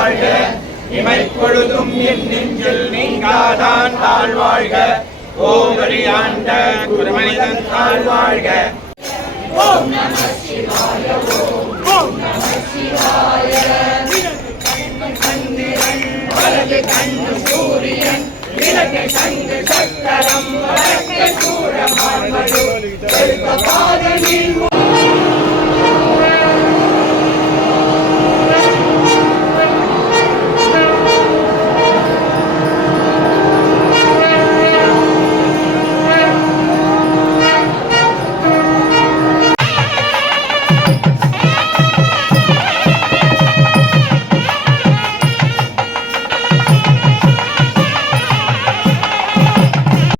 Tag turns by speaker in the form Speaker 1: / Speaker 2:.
Speaker 1: வாழ்க இமைப்பொழுதும் என் நெஞ்சில் நீங்காதான் வாழ்க ஓமரி ஆண்ட குருமனிதன் தாழ்வாழ்க
Speaker 2: ஓம் நம சிவாய ஓம் நம சிவாய சந்திரன் வலது கண்ணு சூரியன் விளக்கை சக்கரம்